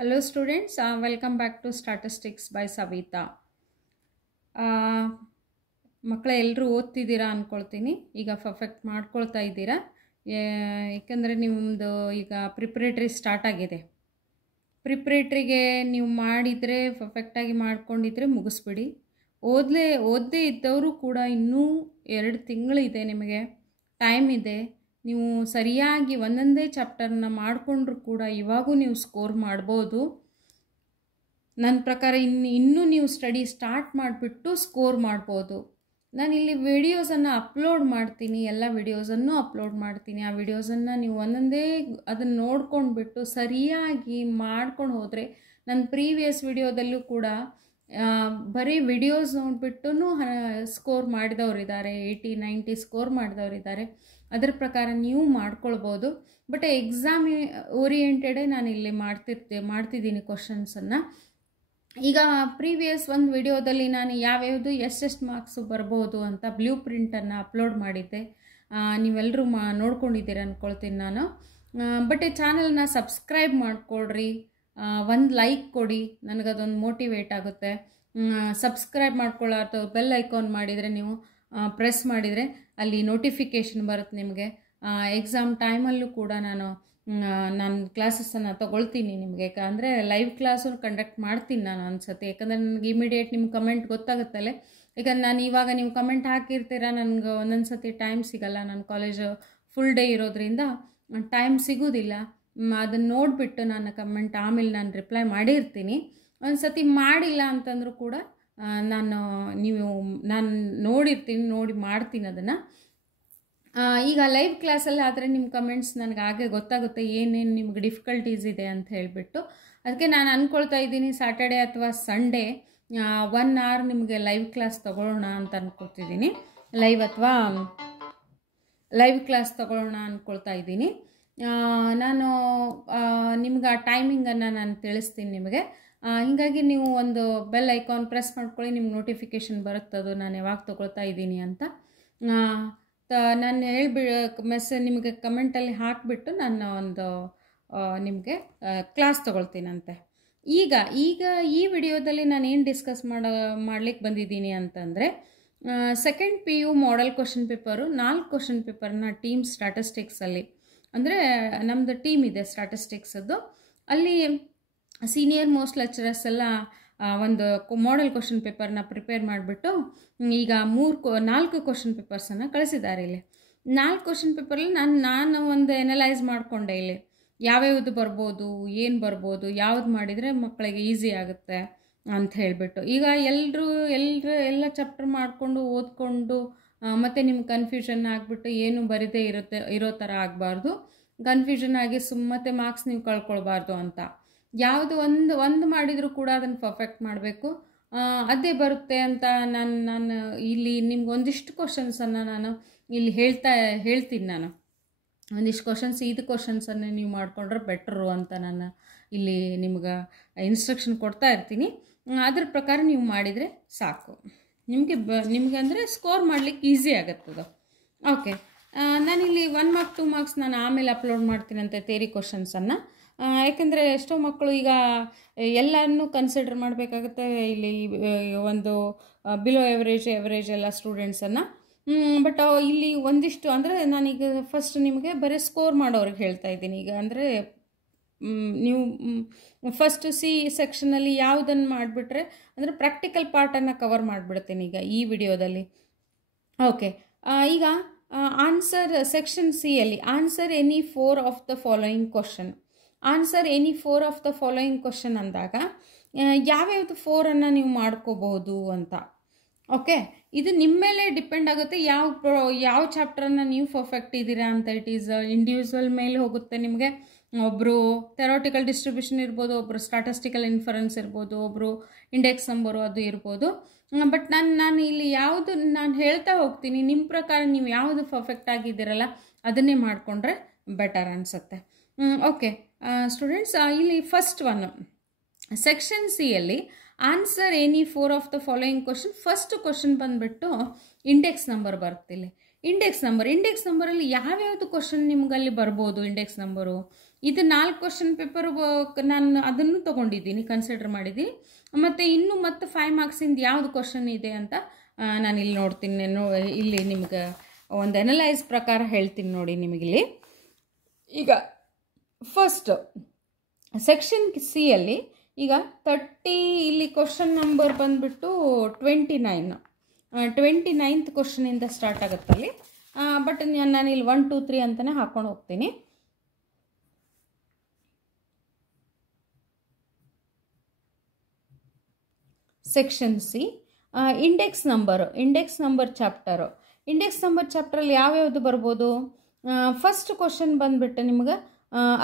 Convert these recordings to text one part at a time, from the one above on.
Hello students, welcome back to Statistics by Savita. ಮಕ್ಕಳ ಎಲ್ಲರೂ ಓದ್ತಿದ್ದೀರಾ ಅಂದ್ಕೊಳ್ತೀನಿ. ಈಗ ಪರ್ಫೆಕ್ಟ್ ಮಾಡ್ಕೊಳ್ತಾ ಇದ್ದೀರಾ, ಏಕೆಂದರೆ ನಿಮ್ಮದು ಈಗ ಪ್ರಿಪ್ರೇಟರಿ ಸ್ಟಾರ್ಟ್ ಆಗಿದೆ. ಪ್ರಿಪ್ರೇಟ್ರಿಗೆ ನೀವು ಮಾಡಿದರೆ ಪರ್ಫೆಕ್ಟಾಗಿ ಮಾಡ್ಕೊಂಡಿದ್ರೆ ಮುಗಿಸ್ಬಿಡಿ. ಓದದೇ ಇದ್ದವರು ಕೂಡ ಇನ್ನೂ 2 ತಿಂಗಳಿದೆ, ನಿಮಗೆ ಟೈಮ್ ಇದೆ. ನೀವು ಸರಿಯಾಗಿ ಒಂದೊಂದೇ ಚಾಪ್ಟರ್ನ ಮಾಡಿಕೊಂಡ್ರೂ ಕೂಡ ಇವಾಗೂ ನೀವು ಸ್ಕೋರ್ ಮಾಡ್ಬೋದು. ನನ್ನ ಪ್ರಕಾರ ಇನ್ನೂ ನೀವು ಸ್ಟಡಿ ಸ್ಟಾರ್ಟ್ ಮಾಡಿಬಿಟ್ಟು ಸ್ಕೋರ್ ಮಾಡ್ಬೋದು. ನಾನಿಲ್ಲಿ ವಿಡಿಯೋಸನ್ನು ಅಪ್ಲೋಡ್ ಮಾಡ್ತೀನಿ, ಎಲ್ಲ ವಿಡಿಯೋಸನ್ನು ಅಪ್ಲೋಡ್ ಮಾಡ್ತೀನಿ. ಆ ವಿಡಿಯೋಸನ್ನು ನೀವು ಒಂದೊಂದೇ ಅದನ್ನು ನೋಡ್ಕೊಂಡ್ಬಿಟ್ಟು ಸರಿಯಾಗಿ ಮಾಡ್ಕೊಂಡು ಹೋದರೆ, ನನ್ನ ಪ್ರೀವಿಯಸ್ ವಿಡಿಯೋದಲ್ಲೂ ಕೂಡ ಬರೀ ವಿಡಿಯೋಸ್ ನೋಡಿಬಿಟ್ಟು ಸ್ಕೋರ್ ಮಾಡಿದವರಿದ್ದಾರೆ, 80-90 ಸ್ಕೋರ್ ಮಾಡಿದವರಿದ್ದಾರೆ. ಅದರ ಪ್ರಕಾರ ನೀವು ಮಾಡ್ಕೊಳ್ಬೋದು. ಬಟ್ ಎಕ್ಸಾಮ್ ಓರಿಯೆಂಟೆಡೇ ನಾನು ಇಲ್ಲಿ ಮಾಡ್ತಿದ್ದೀನಿ ಕ್ವಶನ್ಸನ್ನು. ಈಗ ಪ್ರೀವಿಯಸ್ ಒಂದು ವಿಡಿಯೋದಲ್ಲಿ ನಾನು ಯಾವ್ಯಾವುದು ಎಷ್ಟೆಷ್ಟು ಮಾರ್ಕ್ಸು ಬರ್ಬೋದು ಅಂತ ಬ್ಲೂ ಪ್ರಿಂಟನ್ನು ಅಪ್ಲೋಡ್ ಮಾಡಿದ್ದೆ. ನೀವೆಲ್ಲರೂ ನೋಡ್ಕೊಂಡಿದ್ದೀರ ಅಂದ್ಕೊಳ್ತೀನಿ ನಾನು. ಬಟ್ ಚಾನಲ್ನ ಸಬ್ಸ್ಕ್ರೈಬ್ ಮಾಡಿಕೊಡ್ರಿ, ಒಂದು ಲೈಕ್ ಕೊಡಿ, ನನಗದೊಂದು ಮೋಟಿವೇಟ್ ಆಗುತ್ತೆ. ಸಬ್ಸ್ಕ್ರೈಬ್ ಮಾಡ್ಕೊಳ್ಳೋ ಬೆಲ್ ಐಕಾನ್ ಮಾಡಿದರೆ, ನೀವು ಪ್ರೆಸ್ ಮಾಡಿದರೆ ಅಲ್ಲಿ ನೋಟಿಫಿಕೇಷನ್ ಬರುತ್ತೆ ನಿಮಗೆ. ಎಕ್ಸಾಮ್ ಟೈಮಲ್ಲೂ ಕೂಡ ನಾನು ಕ್ಲಾಸಸ್ಸನ್ನು ತೊಗೊಳ್ತೀನಿ ನಿಮಗೆ. ಅಂದರೆ ಲೈವ್ ಕ್ಲಾಸು ಕಂಡಕ್ಟ್ ಮಾಡ್ತೀನಿ ನಾನು ಅನ್ಸುತ್ತೆ. ಯಾಕಂದರೆ ನನಗೆ ಇಮಿಡಿಯೇಟ್ ನಿಮ್ಮ ಕಮೆಂಟ್ ಗೊತ್ತಾಗುತ್ತಲ್ಲೇ. ಯಾಕಂದ್ರೆ ನಾನು ಇವಾಗ ನೀವು ಕಮೆಂಟ್ ಹಾಕಿರ್ತೀರ, ನನಗೆ ಒಂದೊಂದು ಸತಿ ಟೈಮ್ ಸಿಗಲ್ಲ. ನನ್ನ ಕಾಲೇಜು ಫುಲ್ ಡೇ ಇರೋದ್ರಿಂದ ಟೈಮ್ ಸಿಗೋದಿಲ್ಲ. ಅದನ್ನು ನೋಡಿಬಿಟ್ಟು ನಾನು ಕಮೆಂಟ್ ಆಮೇಲೆ ನಾನು ರಿಪ್ಲೈ ಮಾಡಿರ್ತೀನಿ. ಒಂದು ಸತಿ ಮಾಡಿಲ್ಲ ಅಂತಂದರೂ ಕೂಡ ನಾನು ನೋಡಿ ಮಾಡ್ತೀನಿ ಅದನ್ನು. ಈಗ ಲೈವ್ ಕ್ಲಾಸಲ್ಲಿ ಆದರೆ ನಿಮ್ಮ ಕಮೆಂಟ್ಸ್ ನನಗೆ ಹಾಗೆ ಗೊತ್ತಾಗುತ್ತೆ ಏನೇನು ನಿಮ್ಗೆ ಡಿಫಿಕಲ್ಟೀಸ್ ಇದೆ ಅಂತ ಹೇಳಿಬಿಟ್ಟು. ಅದಕ್ಕೆ ನಾನು ಅಂದ್ಕೊಳ್ತಾ ಇದ್ದೀನಿ, ಸ್ಯಾಟರ್ಡೆ ಅಥವಾ ಸಂಡೇ 1 hour ನಿಮಗೆ ಲೈವ್ ಕ್ಲಾಸ್ ತೊಗೊಳ್ಳೋಣ ಅಂತ ಅಂದ್ಕೊಳ್ತಿದ್ದೀನಿ. ಲೈವ್ ಕ್ಲಾಸ್ ತೊಗೊಳ್ಳೋಣ ಅಂದ್ಕೊಳ್ತಾ ಇದ್ದೀನಿ. ನಾನು ನಿಮ್ಗೆ ಆ ಟೈಮಿಂಗನ್ನು ನಾನು ತಿಳಿಸ್ತೀನಿ ನಿಮಗೆ. ಹೀಗಾಗಿ ನೀವು ಒಂದು ಬೆಲ್ ಐಕಾನ್ ಪ್ರೆಸ್ ಮಾಡ್ಕೊಳ್ಳಿ, ನಿಮ್ಗೆ ನೋಟಿಫಿಕೇಷನ್ ಬರುತ್ತದು ನಾನು ಯಾವಾಗ ತೊಗೊಳ್ತಾ ಇದ್ದೀನಿ ಅಂತ. ನಾನು ನಿಮಗೆ ಕಮೆಂಟಲ್ಲಿ ಹಾಕಿಬಿಟ್ಟು ನಾನು ಒಂದು ಕ್ಲಾಸ್ ತೊಗೊಳ್ತೀನಂತೆ. ಈಗ ಈ ವಿಡಿಯೋದಲ್ಲಿ ನಾನು ಏನು ಡಿಸ್ಕಸ್ ಮಾಡಲಿಕ್ಕೆ ಬಂದಿದ್ದೀನಿ ಅಂತಂದರೆ, second PU model question paper 4 question ಪೇಪರ್ನ ಟೀಮ್ ಸ್ಟ್ಯಾಟಿಸ್ಟಿಕ್ಸಲ್ಲಿ, ಅಂದರೆ ನಮ್ಮದು ಟೀಮ್ ಇದೆ ಸ್ಟ್ಯಾಟಿಸ್ಟಿಕ್ಸದ್ದು, ಅಲ್ಲಿ ಸೀನಿಯರ್ ಮೋಸ್ಟ್ ಲೆಕ್ಚರರ್ಸ್ ಎಲ್ಲ ಒಂದು ಮಾಡೆಲ್ ಕ್ವಶನ್ ಪೇಪರ್ನ ಪ್ರಿಪೇರ್ ಮಾಡಿಬಿಟ್ಟು ಈಗ 4 ಕ್ವಶನ್ ಪೇಪರ್ಸನ್ನು ಕಳಿಸಿದ್ದಾರೆ. ಇಲ್ಲಿ 4 ಕ್ವಶನ್ ಪೇಪರಲ್ಲಿ ನಾನು ಒಂದು ಎನಲೈಸ್ ಮಾಡಿಕೊಂಡೆ. ಇಲ್ಲಿ ಯಾವ್ಯಾವುದು ಬರ್ಬೋದು, ಏನು ಬರ್ಬೋದು, ಯಾವ್ದು ಮಾಡಿದರೆ ಮಕ್ಕಳಿಗೆ ಈಸಿ ಆಗುತ್ತೆ ಅಂತ ಹೇಳಿಬಿಟ್ಟು. ಈಗ ಎಲ್ಲ ಚಾಪ್ಟರ್ ಮಾಡಿಕೊಂಡು ಓದ್ಕೊಂಡು ಮತ್ತು ನಿಮ್ಗೆ ಕನ್ಫ್ಯೂಷನ್ ಆಗಿಬಿಟ್ಟು ಏನು ಬರೀದೇ ಇರೋ ಥರ ಆಗಬಾರ್ದು. ಕನ್ಫ್ಯೂಷನ್ ಆಗಿ ಮತ್ತೆ ಮಾರ್ಕ್ಸ್ ನೀವು ಕಳ್ಕೊಳ್ಬಾರ್ದು ಅಂತ. ಯಾವುದು ಒಂದು ಮಾಡಿದರೂ ಕೂಡ ಅದನ್ನು ಪರ್ಫೆಕ್ಟ್ ಮಾಡಬೇಕು. ಅದೇ ಬರುತ್ತೆ ಅಂತ ನಾನು ಇಲ್ಲಿ ನಿಮ್ಗೆ ಒಂದಿಷ್ಟು ಕ್ವಶನ್ಸನ್ನು ನಾನು ಇಲ್ಲಿ ಹೇಳ್ತೀನಿ. ನಾನು ಒಂದಿಷ್ಟು ಕ್ವಶನ್ಸನ್ನು ನೀವು ಮಾಡಿಕೊಂಡ್ರೆ ಬೆಟ್ರು ಅಂತ ನಾನು ಇಲ್ಲಿ ನಿಮ್ಗೆ ಇನ್ಸ್ಟ್ರಕ್ಷನ್ ಕೊಡ್ತಾ ಇರ್ತೀನಿ. ಅದ್ರ ಪ್ರಕಾರ ನೀವು ಮಾಡಿದರೆ ಸಾಕು, ನಿಮಗೆ ಅಂದರೆ ಸ್ಕೋರ್ ಮಾಡಲಿಕ್ಕೆ ಈಸಿ ಆಗುತ್ತದು. ಓಕೆ, ನಾನಿಲ್ಲಿ 1 mark 2 marks ನಾನು ಆಮೇಲೆ ಅಪ್ಲೋಡ್ ಮಾಡ್ತೀನಂತೆ ಥಿಯರಿ ಕ್ವಶನ್ಸನ್ನು. ಯಾಕೆಂದರೆ ಎಷ್ಟೋ ಮಕ್ಕಳು ಈಗ ಎಲ್ಲನೂ ಕನ್ಸಿಡರ್ ಮಾಡಬೇಕಾಗುತ್ತೆ. ಇಲ್ಲಿ ಒಂದು ಬಿಲೋ ಎವರೇಜ್ ಎಲ್ಲ ಸ್ಟೂಡೆಂಟ್ಸನ್ನು. ಬಟ್ ಇಲ್ಲಿ ಒಂದಿಷ್ಟು ಅಂದರೆ ನಾನೀಗ ಫಸ್ಟ್ ನಿಮಗೆ ಬರೀ ಸ್ಕೋರ್ ಮಾಡೋರಿಗೆ ಹೇಳ್ತಾ ಇದ್ದೀನಿ. ಈಗ ಅಂದರೆ ನೀವು ಫಸ್ಟ್ C ಸೆಕ್ಷನಲ್ಲಿ ಯಾವುದನ್ನು ಮಾಡಿಬಿಟ್ರೆ ಅಂದರೆ ಪ್ರಾಕ್ಟಿಕಲ್ ಪಾರ್ಟನ್ನು ಕವರ್ ಮಾಡಿಬಿಡ್ತೀನಿ ಈಗ ಈ ವಿಡಿಯೋದಲ್ಲಿ. ಓಕೆ, ಈಗ ಆನ್ಸರ್ ಸೆಕ್ಷನ್ Cಯಲ್ಲಿ answer any 4 of the following question. Answer any 4 of the following question ಅಂದಾಗ ಯಾವ್ಯಾವುದು 4ಅನ್ನು ನೀವು ಮಾಡ್ಕೋಬಹುದು ಅಂತ. ಓಕೆ, ಇದು ನಿಮ್ಮ ಮೇಲೆ ಡಿಪೆಂಡ್ ಆಗುತ್ತೆ, ಯಾವ ಚಾಪ್ಟರನ್ನು ನೀವು ಪರ್ಫೆಕ್ಟ್ ಇದ್ದೀರಾ ಅಂತ. ಇಟ್ ಈಸ್ ಇಂಡಿವಿಜುವಲ್ ಮೇಲೆ ಹೋಗುತ್ತೆ ನಿಮಗೆ. ಒಬ್ಬರು ಥೆರಾಟಿಕಲ್ ಡಿಸ್ಟ್ರಿಬ್ಯೂಷನ್ ಇರ್ಬೋದು, ಒಬ್ಬರು ಸ್ಟ್ಯಾಟಿಸ್ಟಿಕಲ್ ಇನ್ಫರೆನ್ಸ್ ಇರ್ಬೋದು, ಒಬ್ಬರು ಇಂಡೆಕ್ಸ್ ನಂಬರು ಅದು ಇರ್ಬೋದು. ಬಟ್ ನಾನು ಇಲ್ಲಿ ಯಾವುದು ನಾನು ಹೇಳ್ತಾ ಹೋಗ್ತೀನಿ, ನಿಮ್ಮ ಪ್ರಕಾರ ನೀವು ಯಾವುದು ಪರ್ಫೆಕ್ಟ್ ಆಗಿದ್ದೀರಲ್ಲ ಅದನ್ನೇ ಮಾಡಿಕೊಂಡ್ರೆ ಬೆಟರ್ ಅನಿಸುತ್ತೆ. ಓಕೆ ಸ್ಟೂಡೆಂಟ್ಸ್, ಇಲ್ಲಿ ಫಸ್ಟ್ ಒನ್ ಸೆಕ್ಷನ್ Cಯಲ್ಲಿ answer any 4 of the following question. First question ಬಂದುಬಿಟ್ಟು ಇಂಡೆಕ್ಸ್ ನಂಬರ್ ಬರುತ್ತೆ. ಇಲ್ಲಿ ಇಂಡೆಕ್ಸ್ ನಂಬರಲ್ಲಿ ಯಾವ್ಯಾವುದು ಕ್ವಶನ್ ನಿಮ್ಗಲ್ಲಿ ಬರ್ಬೋದು. ಇಂಡೆಕ್ಸ್ ನಂಬರು ಇದು 4 ಕ್ವಶನ್ ಪೇಪರ್ ನಾನು ಅದನ್ನು ತೊಗೊಂಡಿದ್ದೀನಿ, ಕನ್ಸಿಡರ್ ಮಾಡಿದ್ದೀನಿ. ಮತ್ತು ಇನ್ನು ಮತ್ತು 5 ಮಾರ್ಕ್ಸಿಂದ ಯಾವುದು ಕ್ವಶನ್ ಇದೆ ಅಂತ ನಾನು ಇಲ್ಲಿ ನೋಡ್ತೀನಿ. ಇಲ್ಲಿ ನಿಮ್ಗೆ ಒಂದು ಅನಲೈಸ್ ಪ್ರಕಾರ ಹೇಳ್ತೀನಿ ನೋಡಿ ನಿಮಗಿಲ್ಲಿ. ಈಗ ಫಸ್ಟ್ ಸೆಕ್ಷನ್ ಸಿ ಅಲ್ಲಿ ಈಗ 30 ಇಲ್ಲಿ ಕ್ವಶನ್ ನಂಬರ್ ಬಂದುಬಿಟ್ಟು 29th ಕ್ವಶನಿಂದ ಸ್ಟಾರ್ಟ್ ಆಗುತ್ತಲ್ಲಿ. ಬಟ್ ನಾನು ಇಲ್ಲಿ 1 2 3 ಅಂತಲೇ ಹಾಕ್ಕೊಂಡು ಹೋಗ್ತೀನಿ. ಸೆಕ್ಷನ್ ಸಿ ಇಂಡೆಕ್ಸ್ ನಂಬರ್ ಚಾಪ್ಟರಲ್ಲಿ ಯಾವ್ಯಾವುದು ಬರ್ಬೋದು? ಫಸ್ಟ್ ಕ್ವಶನ್ ಬಂದುಬಿಟ್ಟು ನಿಮ್ಗೆ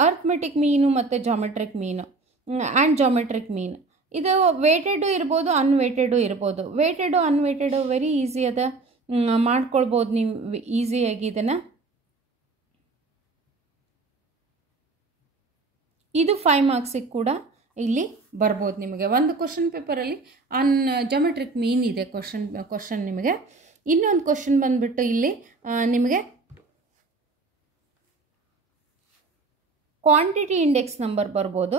ಅರ್ಥಮೆಟಿಕ್ ಮೀನು ಮತ್ತು ಜಾಮೆಟ್ರಿಕ್ ಮೀನು ಆ್ಯಂಡ್ ಜಾಮೆಟ್ರಿಕ್ ಮೀನ್. ಇದು ವೇಟೆಡು ಇರ್ಬೋದು, ಅನ್ವೇಟೆಡು ಇರ್ಬೋದು. ವೇಟೆಡು ಅನ್ವೇಟೆಡು ವೆರಿ ಈಸಿ ಅದ, ಮಾಡ್ಕೊಳ್ಬೋದು ನೀವು ಈಸಿಯಾಗಿ ಇದನ್ನು. ಇದು 5 ಮಾರ್ಕ್ಸಿಗೆ ಕೂಡ ಇಲ್ಲಿ ಬರ್ಬೋದು ನಿಮಗೆ. ಒಂದು ಕ್ವಶನ್ ಪೇಪರಲ್ಲಿ ಜಾಮೆಟ್ರಿಕ್ ಮೀನ್ ಇದೆ ಕ್ವಶನ್ ನಿಮಗೆ. ಇನ್ನೊಂದು ಕ್ವಶನ್ ಬಂದುಬಿಟ್ಟು ಇಲ್ಲಿ ನಿಮಗೆ ಕ್ವಾಂಟಿಟಿ ಇಂಡೆಕ್ಸ್ ನಂಬರ್ ಬರ್ಬೋದು.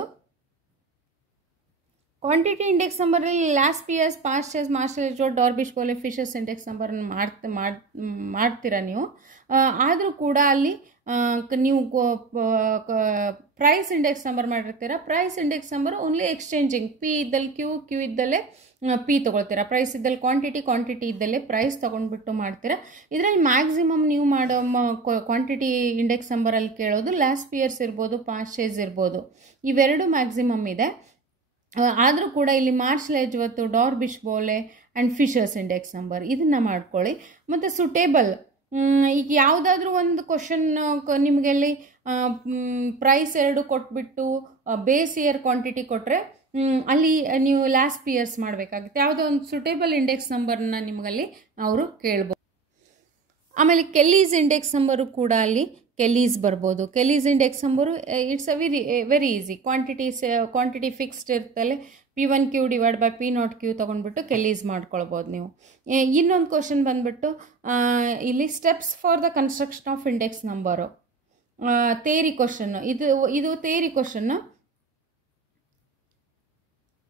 ಕ್ವಾಂಟಿಟಿ ಇಂಡೆಕ್ಸ್ ನಂಬರಲ್ಲಿ Laspeyres, Paasche's, Marshall Dorbish Bowley Fisher's index ನಂಬರನ್ನು ಮಾಡ್ತೀರಾ ನೀವು. ಆದರೂ ಕೂಡ ಅಲ್ಲಿ ನೀವು ಪ್ರೈಸ್ ಇಂಡೆಕ್ಸ್ ನಂಬರ್ ಮಾಡಿರ್ತೀರ. Price index number only exchanging, p ಇದ್ದಲ್ಲಿ ಕ್ಯೂ ಇದ್ದಲ್ಲೇ ಪಿ ತೊಗೊಳ್ತೀರಾ. ಪ್ರೈಸ್ ಇದ್ದಲ್ಲಿ ಕ್ವಾಂಟಿಟಿ ಇದ್ದಲ್ಲೇ ಪ್ರೈಸ್ ತೊಗೊಂಡ್ಬಿಟ್ಟು ಮಾಡ್ತೀರಾ. ಇದರಲ್ಲಿ ಮ್ಯಾಕ್ಸಿಮಮ್ ನೀವು ಮಾಡೋ ಕ್ವಾಂಟಿಟಿ ಇಂಡೆಕ್ಸ್ ನಂಬರಲ್ಲಿ ಕೇಳೋದು ಲಾಸ್ಟ್ ಇಯರ್ಸ್ ಇರ್ಬೋದು, ಪಾಸ್ಟ್ ಇಯರ್ಸ್ ಇರ್ಬೋದು, ಇವೆರಡು ಮ್ಯಾಕ್ಸಿಮಮ್ ಇದೆ. ಆದರೂ ಕೂಡ ಇಲ್ಲಿ ಮಾರ್ಷಲೇಜ್ ಮತ್ತು ಡಾರ್ಬಿಶ್ ಬೋಲೆ ಆ್ಯಂಡ್ ಫಿಶರ್ಸ್ ಇಂಡೆಕ್ಸ್ ನಂಬರ್ ಇದನ್ನು ಮಾಡ್ಕೊಳ್ಳಿ. ಮತ್ತು ಸುಟೇಬಲ್, ಈಗ ಯಾವುದಾದ್ರೂ ಒಂದು ಕ್ವಶನ್ ನಿಮಗೆಲ್ಲಿ ಪ್ರೈಸ್ 2 ಕೊಟ್ಬಿಟ್ಟು ಬೇಸ್ ಇಯರ್ ಕ್ವಾಂಟಿಟಿ ಕೊಟ್ಟರೆ ಅಲ್ಲಿ ನೀವು ಲಾಸ್ಟ್ ಇಯರ್ಸ್ ಮಾಡಬೇಕಾಗುತ್ತೆ. ಯಾವುದೋ ಒಂದು ಸುಟೇಬಲ್ ಇಂಡೆಕ್ಸ್ ನಂಬರ್ನ ನಿಮಗಲ್ಲಿ ಅವರು ಕೇಳ್ಬೋದು. ಆಮೇಲೆ ಕೆಲ್ಲೀಸ್ ಇಂಡೆಕ್ಸ್ ನಂಬರು ಕೂಡ ಅಲ್ಲಿ ಕೆಲ್ಲೀಸ್ ಬರ್ಬೋದು. Kelly's index number it's very easy. Quantity fixed ಇರ್ತಲ್ಲ, P1Q ಡಿವೈಡ್ ಬೈ P0Q ತೊಗೊಂಡ್ಬಿಟ್ಟು ಕೆಲ್ಲೀಸ್ ಮಾಡ್ಕೊಳ್ಬೋದು ನೀವು. ಇನ್ನೊಂದು ಕ್ವಶನ್ ಬಂದುಬಿಟ್ಟು ಇಲ್ಲಿ steps for the construction of index number theory question. ಇದು ಥೇರಿ ಕ್ವಶನ್ನು.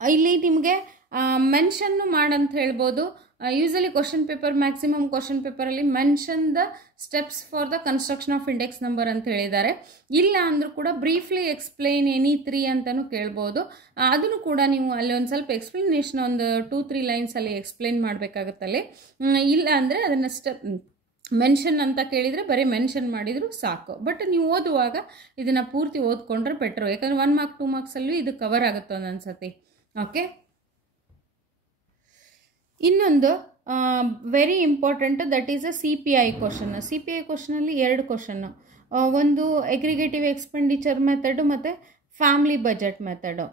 ಇಲ್ಲಿ ನಿಮಗೆ ಮೆನ್ಷನ್ನು ಮಾಡಂತ ಹೇಳ್ಬೋದು. Usually question paper maximum question ಪೇಪರಲ್ಲಿ mention the steps for the construction of index number ಅಂತ ಹೇಳಿದ್ದಾರೆ. ಇಲ್ಲ ಅಂದರೂ ಕೂಡ ಬ್ರೀಫ್ಲಿ ಎಕ್ಸ್ಪ್ಲೈನ್ ಎನಿ 3 ಅಂತಲೂ ಕೇಳ್ಬೋದು. ಅದನ್ನು ಕೂಡ ನೀವು ಅಲ್ಲಿ ಒಂದು ಸ್ವಲ್ಪ ಎಕ್ಸ್ಪ್ಲನೇಷನ್ ಒಂದು 2-3 ಲೈನ್ಸಲ್ಲಿ ಎಕ್ಸ್ಪ್ಲೈನ್ ಮಾಡಬೇಕಾಗುತ್ತಲ್ಲಿ. ಇಲ್ಲ ಅಂದರೆ ಅದನ್ನು ಮೆನ್ಷನ್ ಅಂತ ಕೇಳಿದರೆ ಬರೀ ಮೆನ್ಷನ್ ಮಾಡಿದರೂ ಸಾಕು. ಬಟ್ ನೀವು ಓದುವಾಗ ಇದನ್ನು ಪೂರ್ತಿ ಓದ್ಕೊಂಡ್ರೆ ಬೆಟ್ರು, ಯಾಕಂದರೆ 1 ಮಾರ್ಕ್ 2 ಮಾರ್ಕ್ಸಲ್ಲೂ ಇದು ಕವರ್ ಆಗುತ್ತೆ ಒಂದೊಂದು ಸತಿ. ಓಕೆ, ಇನ್ನೊಂದು very important, that is a CPI question. CPI ಕ್ವಶನಲ್ಲಿ 2 question, ಒಂದು ಎಗ್ರಿಗೇಟಿವ್ ಎಕ್ಸ್ಪೆಂಡಿಚರ್ ಮೆಥಡು ಮತ್ತು ಫ್ಯಾಮಿಲಿ ಬಜೆಟ್ ಮೆಥಡು.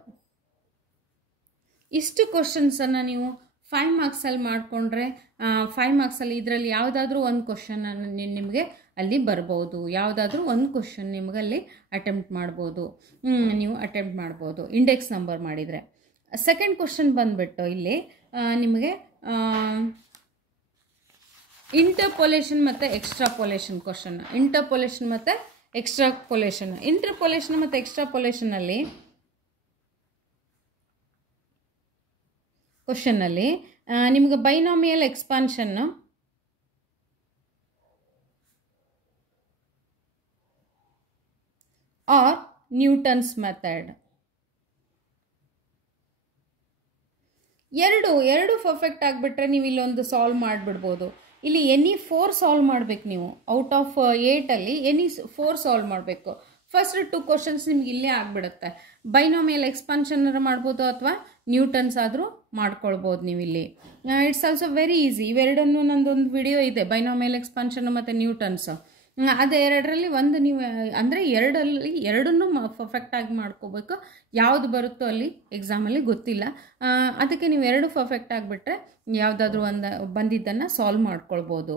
ಇಷ್ಟು ಕ್ವಶನ್ಸನ್ನು ನೀವು 5 ಮಾರ್ಕ್ಸಲ್ಲಿ ಮಾಡಿಕೊಂಡ್ರೆ 5 ಮಾರ್ಕ್ಸಲ್ಲಿ ಇದರಲ್ಲಿ ಯಾವುದಾದ್ರೂ ಒಂದು ಕ್ವಶನ್ ನಿಮಗೆ ಅಲ್ಲಿ ಬರ್ಬೋದು. ಯಾವುದಾದ್ರೂ ಒಂದು ಕ್ವಶನ್ ನಿಮಗಲ್ಲಿ ಅಟೆಂಪ್ಟ್ ಮಾಡ್ಬೋದು, ನೀವು ಅಟೆಂಪ್ಟ್ ಮಾಡ್ಬೋದು ಇಂಡೆಕ್ಸ್ ನಂಬರ್ ಮಾಡಿದರೆ. ಸೆಕೆಂಡ್ ಕ್ವಶನ್ ಬಂದುಬಿಟ್ಟು ಇಲ್ಲಿ ನಿಮಗೆ ಇಂಟರ್ಪೊಲೇಷನ್ ಮತ್ತು ಎಕ್ಸ್ಟ್ರಾಪೊಲೇಷನ್ ಕ್ವಶನ್. ಇಂಟರ್ಪೊಲೇಷನ್ ಮತ್ತು ಎಕ್ಸ್ಟ್ರಾಪೊಲೇಷನಲ್ಲಿ ಕ್ವಶನ್ನಲ್ಲಿ ನಿಮಗೆ ಬೈನಾಮಿಯಲ್ ಎಕ್ಸ್ಪಾನ್ಷನ್ನು ಆರ್ ನ್ಯೂಟನ್ಸ್ ಮೆಥಡ್ ಎರಡು ಪರ್ಫೆಕ್ಟ್ ಆಗಿಬಿಟ್ರೆ ನೀವು ಇಲ್ಲೊಂದು ಸಾಲ್ವ್ ಮಾಡಿಬಿಡ್ಬೋದು. ಇಲ್ಲಿ ಎನಿ 4 ಸಾಲ್ವ್ ಮಾಡಬೇಕು ನೀವು. ಔಟ್ ಆಫ್ 8 ಎನಿ 4 ಸಾಲ್ವ್ ಮಾಡಬೇಕು. ಫಸ್ಟ್ 2 ಕ್ವಶನ್ಸ್ ನಿಮ್ಗೆ ಇಲ್ಲೇ ಆಗಿಬಿಡುತ್ತೆ. ಬೈನಾಮಿಯಲ್ ಎಕ್ಸ್ಪಾನ್ಷನರ ಮಾಡ್ಬೋದು ಅಥವಾ ನ್ಯೂಟನ್ಸ್ ಆದರೂ ಮಾಡ್ಕೊಳ್ಬೋದು ನೀವು ಇಲ್ಲಿ. It's also very easy. ಇವೆರಡನ್ನು ನಂದೊಂದು ವಿಡಿಯೋ ಇದೆ, ಬೈನಾಮಿಯಲ್ ಎಕ್ಸ್ಪಾನ್ಷನ್ ಮತ್ತು ನ್ಯೂಟನ್ಸ್. ಅದು ಎರಡರಲ್ಲಿ ಒಂದು ನೀವು ಅಂದರೆ ಎರಡನ್ನೂ ಪರ್ಫೆಕ್ಟಾಗಿ ಮಾಡ್ಕೋಬೇಕು. ಯಾವುದು ಬರುತ್ತೋ ಅಲ್ಲಿ ಎಕ್ಸಾಮಲ್ಲಿ ಗೊತ್ತಿಲ್ಲ, ಅದಕ್ಕೆ ನೀವು 2 ಪರ್ಫೆಕ್ಟ್ ಆಗಿಬಿಟ್ರೆ ಯಾವುದಾದ್ರೂ ಒಂದು ಬಂದಿದ್ದನ್ನು ಸಾಲ್ವ್ ಮಾಡ್ಕೊಳ್ಬೋದು.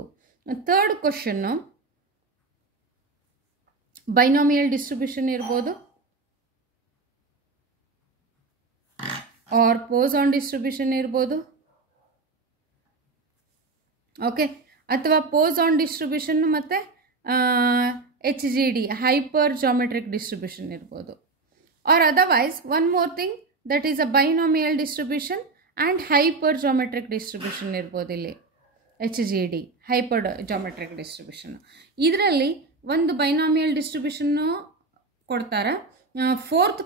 ಥರ್ಡ್ ಕ್ವಶನ್ನು ಬೈನಾಮಿಯಲ್ ಡಿಸ್ಟ್ರಿಬ್ಯೂಷನ್ ಇರ್ಬೋದು, ಆರ್ ಪೋಸಾನ್ ಡಿಸ್ಟ್ರಿಬ್ಯೂಷನ್ ಇರ್ಬೋದು. ಓಕೆ, ಅಥವಾ ಪೋಸಾನ್ ಡಿಸ್ಟ್ರಿಬ್ಯೂಷನ್ ಮತ್ತು HGD ಹೈಪರ್ ಜಾಮೆಟ್ರಿಕ್ ಡಿಸ್ಟ್ರಿಬ್ಯೂಷನ್ ಇರ್ಬೋದು. Or otherwise one more thing that is a binomial distribution and hypergeometric distribution ಇರ್ಬೋದು. ಇಲ್ಲಿ HGD ಹೈಪರ್ ಜಾಮೆಟ್ರಿಕ್ ಡಿಸ್ಟ್ರಿಬ್ಯೂಷನ್. ಇದರಲ್ಲಿ ಒಂದು binomial distribution ಕೊಡ್ತಾರೆ. ಫೋರ್ತ್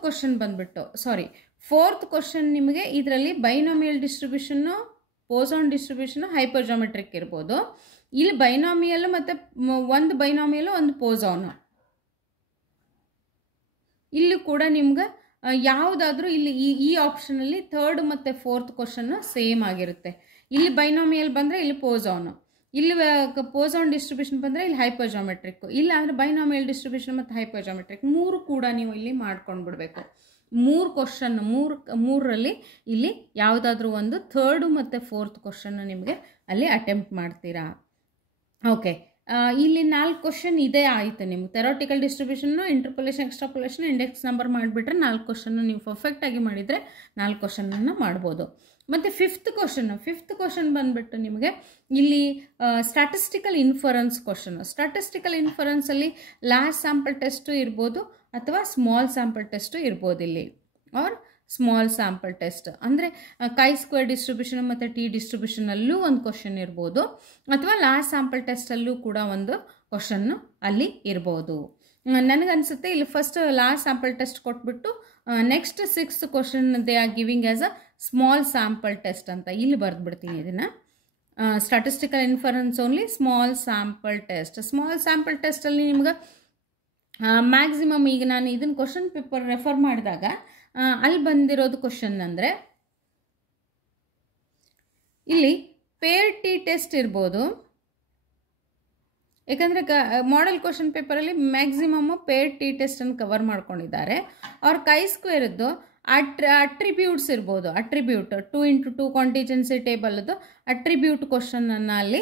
ಕ್ವಶನ್ ನಿಮಗೆ ಇದರಲ್ಲಿ binomial distribution, Poisson distribution, hypergeometric ಇರ್ಬೋದು. ಇಲ್ಲಿ ಬೈನಾಮಿಯಲ್ ಮತ್ತು ಒಂದು ಬೈನಾಮಿಯಲ್ ಒಂದು ಪೋಸಾನು. ಇಲ್ಲಿ ಕೂಡ ನಿಮ್ಗೆ ಯಾವುದಾದ್ರೂ ಇಲ್ಲಿ ಈ ಆಪ್ಷನಲ್ಲಿ ಥರ್ಡ್ ಮತ್ತು ಫೋರ್ತ್ ಕ್ವಶನ್ನು ಸೇಮ್ ಆಗಿರುತ್ತೆ. ಇಲ್ಲಿ ಬೈನಾಮಿಯಲ್ ಬಂದರೆ ಇಲ್ಲಿ ಪೋಸಾನು, ಇಲ್ಲಿ ಪೋಸಾನ್ ಡಿಸ್ಟ್ರಿಬ್ಯೂಷನ್ ಬಂದರೆ ಇಲ್ಲಿ ಹೈಪರ್ ಜಾಮೆಟ್ರಿಕ್, ಇಲ್ಲ ಅಂದರೆ ಬೈನಾಮಿಯಲ್ ಡಿಸ್ಟ್ರಿಬ್ಯೂಷನ್ ಮತ್ತು ಹೈಪರ್ ಜಾಮೆಟ್ರಿಕ್ ಮೂರು ಕೂಡ ನೀವು ಇಲ್ಲಿ ಮಾಡ್ಕೊಂಡು ಬಿಡಬೇಕು. ಮೂರರಲ್ಲಿ ಇಲ್ಲಿ ಯಾವುದಾದ್ರೂ ಒಂದು ಥರ್ಡು ಮತ್ತು ಫೋರ್ತ್ ಕ್ವಶನ್ನು ನಿಮಗೆ ಅಲ್ಲಿ ಅಟೆಂಪ್ಟ್ ಮಾಡ್ತೀರಾ. ಓಕೆ, ಇಲ್ಲಿ 4 ಕ್ವಶನ್ ಇದೇ ಆಯಿತು. ನಿಮ್ಗೆ theoretical distribution, interpolation, extrapolation, index number ಮಾಡಿಬಿಟ್ರೆ 4 ಕ್ವಶನ್ನು ನೀವು ಪರ್ಫೆಕ್ಟಾಗಿ ಮಾಡಿದರೆ 4 ಕ್ವಶನನ್ನು ಮಾಡ್ಬೋದು. ಮತ್ತು ಫಿಫ್ತ್ ಕ್ವಶನ್ ಬಂದುಬಿಟ್ಟು ನಿಮಗೆ ಇಲ್ಲಿ ಸ್ಟ್ಯಾಟಿಸ್ಟಿಕಲ್ ಇನ್ಫರೆನ್ಸ್ ಕ್ವಶನ್ನು. ಸ್ಟ್ಯಾಟಿಸ್ಟಿಕಲ್ ಇನ್ಫರೆನ್ಸಲ್ಲಿ ಲಾರ್ಜ್ ಸ್ಯಾಂಪಲ್ ಟೆಸ್ಟು ಇರ್ಬೋದು ಅಥವಾ ಸ್ಮಾಲ್ ಸ್ಯಾಂಪಲ್ ಟೆಸ್ಟು ಇರ್ಬೋದು. ಇಲ್ಲಿ ಆರ್ ಸ್ಮಾಲ್ ಸ್ಯಾಂಪಲ್ ಟೆಸ್ಟ್ ಅಂದರೆ chi-square ಡಿಸ್ಟ್ರಿಬ್ಯೂಷನ್ ಮತ್ತು T ಡಿಸ್ಟ್ರಿಬ್ಯೂಷನಲ್ಲೂ ಒಂದು ಕ್ವಶನ್ ಇರ್ಬೋದು, ಅಥವಾ ಲಾರ್ಜ್ ಸ್ಯಾಂಪಲ್ ಟೆಸ್ಟಲ್ಲೂ ಕೂಡ ಒಂದು ಕ್ವಶನ್ನು ಅಲ್ಲಿ ಇರ್ಬೋದು. ನನಗನ್ಸುತ್ತೆ ಇಲ್ಲಿ ಫಸ್ಟ್ ಲಾರ್ಜ್ ಸ್ಯಾಂಪಲ್ ಟೆಸ್ಟ್ ಕೊಟ್ಬಿಟ್ಟು next 6th question they are giving us a small sample test ಅಂತ ಇಲ್ಲಿ ಬರೆದ್ಬಿಡ್ತೀನಿ. ಇದನ್ನು statistical inference only small sample test. Small sample ಟೆಸ್ಟಲ್ಲಿ ನಿಮ್ಗೆ ಮ್ಯಾಕ್ಸಿಮಮ್ ಈಗ ನಾನು ಇದನ್ನು ಕ್ವಶನ್ ಪೇಪರ್ ರೆಫರ್ ಮಾಡಿದಾಗ ಅಲ್ಲಿ ಬಂದಿರೋದು ಕ್ವಶನ್ ಅಂದರೆ ಇಲ್ಲಿ ಪೇರ್ ಟಿ ಟೆಸ್ಟ್ ಇರ್ಬೋದು. ಯಾಕಂದರೆ ಮಾಡೆಲ್ ಕ್ವಶನ್ ಪೇಪರಲ್ಲಿ ಮ್ಯಾಕ್ಸಿಮಮ್ ಪೇರ್ ಟಿ ಟೆಸ್ಟನ್ನು ಕವರ್ ಮಾಡ್ಕೊಂಡಿದ್ದಾರೆ. ಅವ್ರ chi-squareದ್ದು ಅಟ್ರಿಬ್ಯೂಟ್ಸ್ ಇರ್ಬೋದು. ಅಟ್ರಿಬ್ಯೂಟ್ 2x2 ಕಾಂಟಿಜೆನ್ಸಿ ಟೇಬಲ್ದು ಅಟ್ರಿಬ್ಯೂಟ್ ಕ್ವಶನನ್ನು ಅಲ್ಲಿ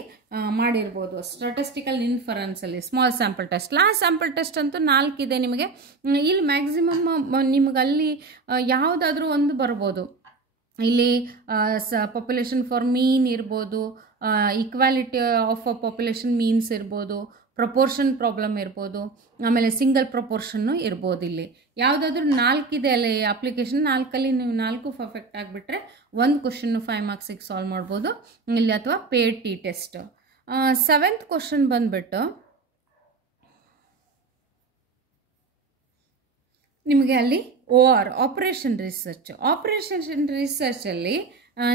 ಮಾಡಿರ್ಬೋದು ಸ್ಟ್ಯಾಟಿಸ್ಟಿಕಲ್ ಇನ್ಫರೆನ್ಸಲ್ಲಿ small sample test. Large sample test ಅಂತೂ 4 ಇದೆ ನಿಮಗೆ. ಇಲ್ಲಿ ಮ್ಯಾಕ್ಸಿಮಮ್ ನಿಮ್ಗೆ ಅಲ್ಲಿ ಯಾವುದಾದ್ರೂ ಒಂದು ಬರ್ಬೋದು. ಇಲ್ಲಿ ಪಾಪ್ಯುಲೇಷನ್ ಫಾರ್ ಮೀನ್ ಇರ್ಬೋದು, equality of a population means ಇರ್ಬೋದು, ಪ್ರಪೋರ್ಷನ್ ಪ್ರಾಬ್ಲಮ್ ಇರ್ಬೋದು, ಆಮೇಲೆ ಸಿಂಗಲ್ ಪ್ರಪೋರ್ಷನ್ನು ಇರ್ಬೋದು. ಇಲ್ಲಿ ಯಾವುದಾದ್ರೂ 4 ಇದೆ ಅಲ್ಲ ಅಪ್ಲಿಕೇಶನ್. 4ಅಲ್ಲಿ ನೀವು 4 ಪರ್ಫೆಕ್ಟ್ ಆಗಿಬಿಟ್ರೆ ಒಂದು ಕ್ವಶನ್ನು 5 ಮಾರ್ಕ್ಸಿಗೆ ಸಾಲ್ವ್ ಮಾಡ್ಬೋದು ಇಲ್ಲಿ, ಅಥವಾ paid T test. 7th question ಬಂದುಬಿಟ್ಟು ನಿಮಗೆ ಅಲ್ಲಿ ಆಪರೇಷನ್ ರಿಸರ್ಚಲ್ಲಿ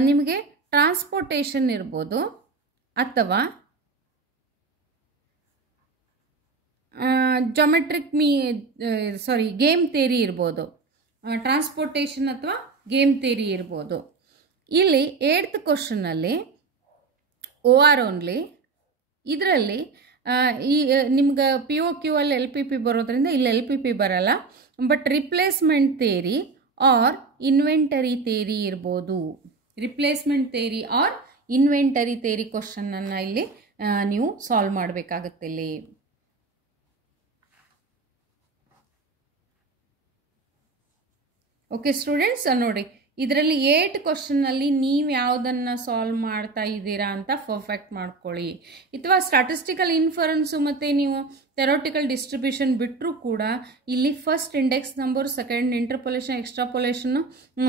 ನಿಮಗೆ ಟ್ರಾನ್ಸ್ಪೋರ್ಟೇಷನ್ ಇರ್ಬೋದು, ಅಥವಾ ಗೇಮ್ ಥಿಯರಿ ಇರ್ಬೋದು. ಟ್ರಾನ್ಸ್ಪೋರ್ಟೇಷನ್ ಅಥವಾ ಗೇಮ್ ಥಿಯರಿ ಇರ್ಬೋದು. ಇಲ್ಲಿ 8th ಕ್ವಶನಲ್ಲಿ OR ಓನ್ಲಿ. ಇದರಲ್ಲಿ ಈ ನಿಮ್ಗೆ POQ ಅಲ್ಲಿ LPP ಬರೋದ್ರಿಂದ ಇಲ್ಲಿ LPP ಬರಲ್ಲ, but replacement theory or inventory theory ಇರ್ಬೋದು. Replacement theory or inventory theory ಕ್ವಶನನ್ನು ಇಲ್ಲಿ ನೀವು ಸಾಲ್ವ್ ಮಾಡಬೇಕಾಗತ್ತೆ. ಇಲ್ಲಿ ಓಕೆ ಸ್ಟೂಡೆಂಟ್ಸ್, ನೋಡಿ ಇದರಲ್ಲಿ 8 ಕ್ವಶನ್ನಲ್ಲಿ ನೀವು ಯಾವುದನ್ನು ಸಾಲ್ವ್ ಮಾಡ್ತಾ ಇದ್ದೀರಾ ಅಂತ ಪರ್ಫೆಕ್ಟ್ ಮಾಡ್ಕೊಳ್ಳಿ. ಅಥವಾ ಸ್ಟ್ಯಾಟಿಸ್ಟಿಕಲ್ ಇನ್ಫರೆನ್ಸು ಮತ್ತು ನೀವು ಥೆರಾಟಿಕಲ್ ಡಿಸ್ಟ್ರಿಬ್ಯೂಷನ್ ಬಿಟ್ಟರೂ ಕೂಡ ಇಲ್ಲಿ first index number, second interpolation, ಎಕ್ಸ್ಟ್ರಾಪೊಲೇಷನ್ನು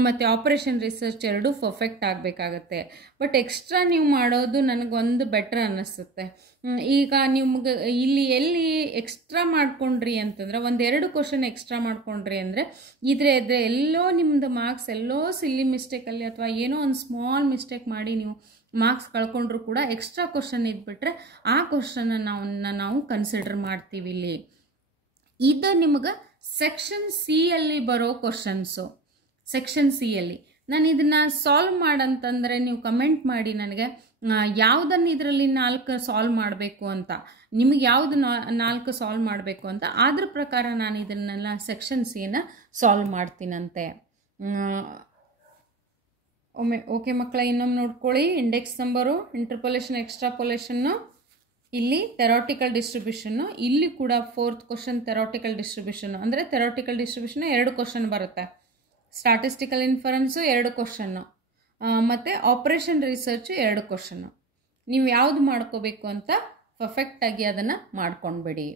ಮತ್ತು ಆಪರೇಷನ್ ರಿಸರ್ಚ್ ಎರಡೂ ಪರ್ಫೆಕ್ಟ್ ಆಗಬೇಕಾಗತ್ತೆ. ಬಟ್ ಎಕ್ಸ್ಟ್ರಾ ನೀವು ಮಾಡೋದು ನನಗೊಂದು ಬೆಟರ್ ಅನ್ನಿಸುತ್ತೆ. ಈಗ ನಿಮ್ಗೆ ಇಲ್ಲಿ ಎಲ್ಲಿ ಎಕ್ಸ್ಟ್ರಾ ಮಾಡ್ಕೊಂಡ್ರಿ ಅಂತಂದರೆ, 1-2 ಕ್ವಶನ್ ಎಕ್ಸ್ಟ್ರಾ ಮಾಡ್ಕೊಂಡ್ರಿ ಅಂದರೆ ಇದ್ರೆ ಎಲ್ಲೋ ನಿಮ್ಮದು ಮಾರ್ಕ್ಸ್ ಎಲ್ಲೋ ಸಿಲ್ಲಿ ಮಿಸ್ಟೇಕಲ್ಲಿ ಅಥವಾ ಏನೋ ಒಂದು ಸ್ಮಾಲ್ ಮಿಸ್ಟೇಕ್ ಮಾಡಿ ನೀವು ಮಾರ್ಕ್ಸ್ ಕಳ್ಕೊಂಡ್ರು ಕೂಡ ಎಕ್ಸ್ಟ್ರಾ ಕ್ವಶನ್ ಇದ್ಬಿಟ್ರೆ ಆ ಕ್ವಶನನ್ನು ನಾವು ಕನ್ಸಿಡರ್ ಮಾಡ್ತೀವಿ. ಇಲ್ಲಿ ಇದು ನಿಮ್ಗೆ ಸೆಕ್ಷನ್ ಸಿ ಅಲ್ಲಿ ಬರೋ ಕ್ವಶನ್ಸು. ಸೆಕ್ಷನ್ ಸಿ ಅಲ್ಲಿ ನಾನು ಇದನ್ನು ಸಾಲ್ವ್ ಮಾಡಂತಂದರೆ ನೀವು ಕಮೆಂಟ್ ಮಾಡಿ ನನಗೆ ಯಾವುದನ್ನು ಇದರಲ್ಲಿ 4 ಸಾಲ್ವ್ ಮಾಡಬೇಕು ಅಂತ, ನಿಮಗೆ ಯಾವುದು 4 ಸಾಲ್ವ್ ಮಾಡಬೇಕು ಅಂತ, ಅದ್ರ ಪ್ರಕಾರ ನಾನು ಇದನ್ನೆಲ್ಲ ಸೆಕ್ಷನ್ ಸಿನ ಸಾಲ್ವ್ ಮಾಡ್ತೀನಂತೆ. ಓಕೆ ಮಕ್ಕಳ, ಇನ್ನೊಮ್ಮೆ ನೋಡ್ಕೊಳ್ಳಿ. ಇಂಡೆಕ್ಸ್ ನಂಬರು, ಇಂಟರ್ಪೊಲೇಷನ್, ಎಕ್ಸ್ಟ್ರಾಪೊಲೇಷನ್ನು, ಇಲ್ಲಿ ಥೆರಾಟಿಕಲ್ ಡಿಸ್ಟ್ರಿಬ್ಯೂಷನ್ನು, ಇಲ್ಲಿ ಕೂಡ 4th ಕ್ವಶನ್ ಥೆರಾಟಿಕಲ್ ಡಿಸ್ಟ್ರಿಬ್ಯೂಷನ್ನು. ಅಂದರೆ ಥೆರಾಟಿಕಲ್ ಡಿಸ್ಟ್ರಿಬ್ಯೂಷನ್ 2 ಕ್ವಶನ್ ಬರುತ್ತೆ. ಸ್ಟ್ಯಾಟಿಸ್ಟಿಕಲ್ ಇನ್ಫರೆನ್ಸು 2 ಕ್ವಶನ್ನು, ಮತ್ತು ಆಪರೇಷನ್ ರಿಸರ್ಚು 2 ಕ್ವಶನ್ನು. ನೀವು ಯಾವುದು ಮಾಡ್ಕೋಬೇಕು ಅಂತ ಪರ್ಫೆಕ್ಟಾಗಿ ಅದನ್ನು ಮಾಡ್ಕೊಂಡ್ಬಿಡಿ.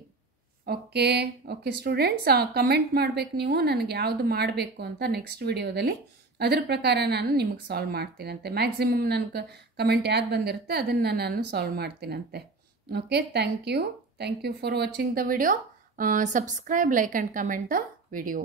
ಓಕೆ ಓಕೆ ಸ್ಟೂಡೆಂಟ್ಸ್, ಕಮೆಂಟ್ ಮಾಡಬೇಕು ನೀವು ನನಗೆ ಯಾವುದು ಮಾಡಬೇಕು ಅಂತ ನೆಕ್ಸ್ಟ್ ವಿಡಿಯೋದಲ್ಲಿ. ಅದ್ರ ಪ್ರಕಾರ ನಾನು ನಿಮಗೆ ಸಾಲ್ವ್ ಮಾಡ್ತೀನಂತೆ. ಮ್ಯಾಕ್ಸಿಮಮ್ ನನಗೆ ಕಮೆಂಟ್ ಯಾವ್ದು ಬಂದಿರುತ್ತೆ ಅದನ್ನು ನಾನು ಸಾಲ್ವ್ ಮಾಡ್ತೀನಂತೆ. Okay, thank you for watching the video. Subscribe, like and comment the video.